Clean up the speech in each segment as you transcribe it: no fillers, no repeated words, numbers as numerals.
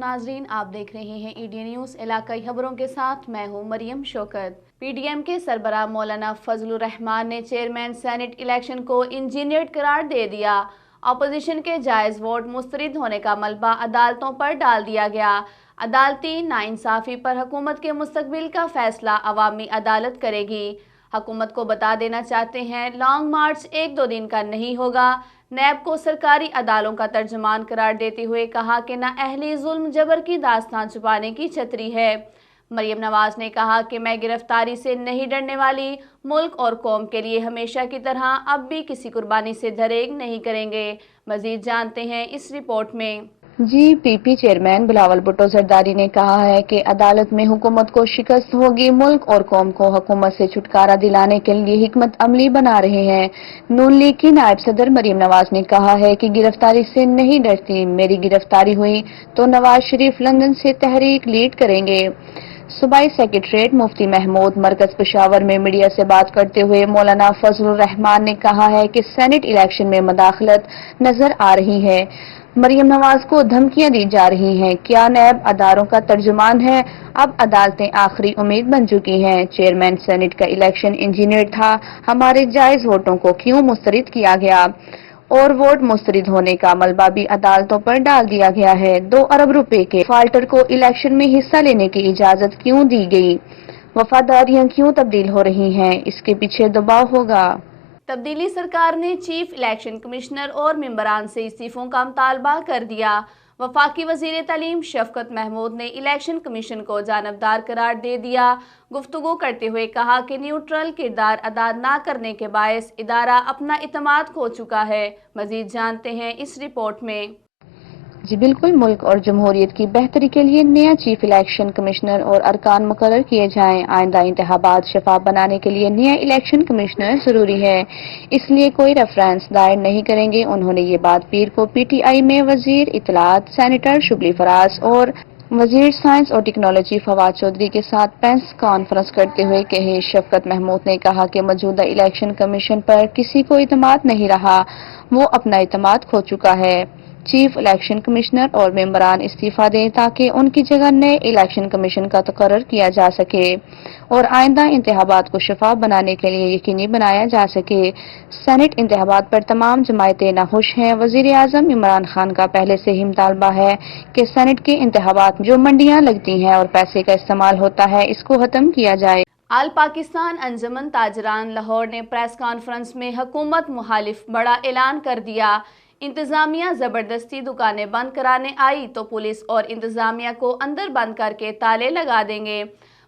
ناظرین، آپ دیکھ رہے ہیں ایڈی نیوز علاقائی خبروں کے ساتھ میں ہوں مریم شوکت۔ پی ڈی ایم کے سربراہ مولانا فضل الرحمان نے چیئرمین سینٹ الیکشن کو انجینئرڈ قرار دے دیا۔ اپوزیشن کے جائز ووٹ مسترد ہونے کا ملبہ عدالتوں پر ڈال دیا گیا۔ عدالتی ناانصافی پر حکومت کے مستقبل کا فیصلہ عوامی عدالت کرے گی۔ حکومت کو بتا دینا چاہتے ہیں لانگ مارچ 1-2 دن کا نہیں ہوگا۔ نیب کو سرکاری عدالتوں کا ترجمان قرار دیتے ہوئے کہا کہ نہ اہلی ظلم جبر کی داستان چھپانے کی چھتری ہے۔ مریم نواز نے کہا کہ میں گرفتاری سے نہیں ڈرنے والی، ملک اور قوم کے لیے ہمیشہ کی طرح اب بھی کسی قربانی سے دریغ نہیں کریں گے۔ مزید جانتے ہیں اس رپورٹ میں۔ جی پی پی چیئرمین بلاول بھٹو زرداری نے کہا ہے کہ عدالت میں حکومت کو شکست ہوگی، ملک اور قوم کو حکومت سے چھٹکارا دلانے کے لیے حکمت عملی بنا رہے ہیں۔ نون لیگ کی نائب صدر مریم نواز نے کہا ہے کہ گرفتاری سے نہیں ڈرتی، میری گرفتاری ہوئی تو نواز شریف لندن سے تحریک لیڈ کریں گے۔ صوبائی سیکریٹریٹ مفتی محمود مرکز پشاور میں میڈیا سے بات کرتے ہوئے مولانا فضل الرحمان نے کہا ہے کہ سینٹ الیکشن میں مداخلت نظر آ رہی ہے، مریم نواز کو دھمکیاں دی جا رہی ہیں، کیا نیب اداروں کا ترجمان ہے؟ اب عدالتیں آخری امید بن چکی ہیں۔ چیئرمین سینٹ کا الیکشن انجینئر تھا، ہمارے جائز ووٹوں کو کیوں مسترد کیا گیا؟ اور ووٹ مسترد ہونے کا ملبہ بھی عدالتوں پر ڈال دیا گیا ہے۔ 2 ارب روپے کے فالٹر کو الیکشن میں حصہ لینے کی اجازت کیوں دی گئی؟ وفاداریاں کیوں تبدیل ہو رہی ہیں؟ اس کے پیچھے دباؤ ہوگا۔ تبدیلی سرکار نے چیف الیکشن کمشنر اور ممبران سے استعفوں کا مطالبہ کر دیا۔ وفاقی وزیر تعلیم شفقت محمود نے الیکشن کمیشن کو جانبدار قرار دے دیا۔ گفتگو کرتے ہوئے کہا کہ نیوٹرل کردار ادا نہ کرنے کے باعث ادارہ اپنا اعتماد کھو چکا ہے۔ مزید جانتے ہیں اس رپورٹ میں۔ جی بالکل، ملک اور جمہوریت کی بہتری کے لیے نیا چیف الیکشن کمشنر اور ارکان مقرر کیے جائیں۔ آئندہ انتخابات شفاف بنانے کے لیے نیا الیکشن کمشنر ضروری ہے، اس لیے کوئی ریفرنس دائر نہیں کریں گے۔ انہوں نے یہ بات پیر کو پی ٹی آئی میں وزیر اطلاعات سینیٹر شبلی فراز اور وزیر سائنس اور ٹیکنالوجی فواد چودھری کے ساتھ پریس کانفرنس کرتے ہوئے کہی۔ شفقت محمود نے کہا کہ موجودہ الیکشن کمیشن پر کسی کو اعتماد نہیں رہا، وہ اپنا اعتماد کھو چکا ہے۔ چیف الیکشن کمشنر اور ممبران استعفیٰ دیں تاکہ ان کی جگہ نئے الیکشن کمیشن کا تقرر کیا جا سکے اور آئندہ انتخابات کو شفاف بنانے کے لیے یقینی بنایا جا سکے۔ سینٹ انتخابات پر تمام جماعتیں ناخوش ہیں۔ وزیر اعظم عمران خان کا پہلے سے ہی مطالبہ ہے کہ سینٹ کے انتخابات جو منڈیاں لگتی ہیں اور پیسے کا استعمال ہوتا ہے، اس کو ختم کیا جائے۔ آل پاکستان انجمن تاجران لاہور نے پریس کانفرنس میں حکومت مخالف بڑا اعلان کر دیا۔ انتظامیہ زبردستی دکانیں بند کرانے آئی تو پولیس اور انتظامیہ کو اندر بند کر کے تالے لگا دیں گے۔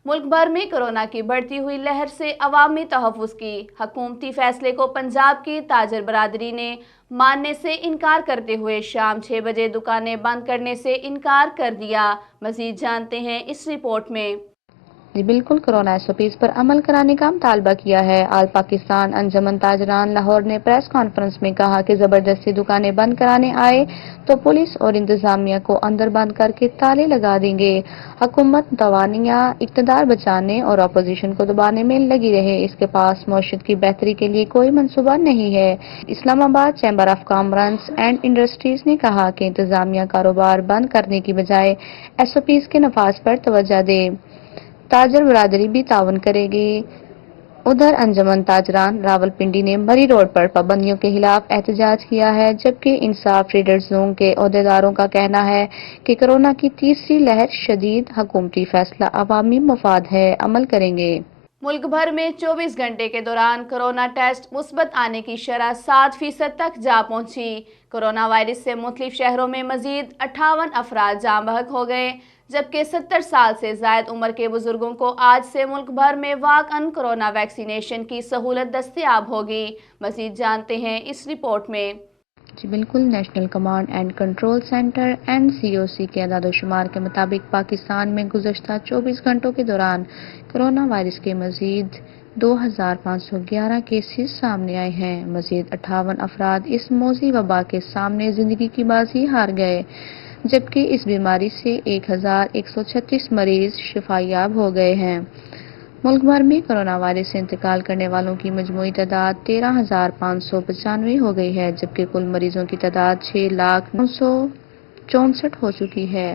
ملک بھر میں کورونا کی بڑھتی ہوئی لہر سے عوامی تحفظ کی حکومتی فیصلے کو پنجاب کی تاجر برادری نے ماننے سے انکار کرتے ہوئے شام 6 بجے دکانیں بند کرنے سے انکار کر دیا۔ مزید جانتے ہیں اس رپورٹ میں۔ جی بالکل، کورونا ایس او پیز پر عمل کرانے کا مطالبہ کیا ہے۔ آل پاکستان انجمن تاجران لاہور نے پریس کانفرنس میں کہا کہ زبردستی دکانیں بند کرانے آئے تو پولیس اور انتظامیہ کو اندر بند کر کے تالے لگا دیں گے۔ حکومت توانیہ اقتدار بچانے اور اپوزیشن کو دبانے میں لگی رہے، اس کے پاس معیشت کی بہتری کے لیے کوئی منصوبہ نہیں ہے۔ اسلام آباد chamber of commerce and industries نے کہا کہ انتظامیہ کاروبار بند کرنے کی بجائے ایس او پیز کے نفاذ پر توجہ دے، تاجر برادری بھی تعاون کرے گی۔ ادھر انجمن تاجران راولپنڈی نے مری روڈ پر پابندیوں کے خلاف احتجاج کیا ہے، جبکہ انصاف ٹریڈرز زون کے عہدیداروں کا کہنا ہے کہ کورونا کی تیسری لہر شدید، حکومتی فیصلہ عوامی مفاد ہے، عمل کریں گے۔ ملک بھر میں 24 گھنٹے کے دوران کورونا ٹیسٹ مثبت آنے کی شرح 7% تک جا پہنچی۔ کورونا وائرس سے مختلف شہروں میں مزید 58 افراد جاں بحق ہو گئے، جبکہ 70 سال سے زائد عمر کے بزرگوں کو آج سے ملک بھر میں واک ان کورونا ویکسینیشن کی سہولت دستیاب ہوگی۔ مزید جانتے ہیں اس رپورٹ میں۔ جی بالکل، national command and control centre N C O C کے اعداد و شمار کے مطابق پاکستان میں گزشتہ 24 گھنٹوں کے دوران کورونا وائرس کے مزید 2511 کیسز سامنے آئے ہیں۔ مزید 58 افراد اس موذی وبا کے سامنے زندگی کی بازی ہار گئے، جبکہ اس بیماری سے 1136 مریض شفا یاب ہو گئے ہیں۔ ملک بھر میں کورونا وائرس سے انتقال کرنے والوں کی مجموعی تعداد 13,595 ہو گئی ہے، جبکہ کل مریضوں کی تعداد 6,964 ہو چکی ہے۔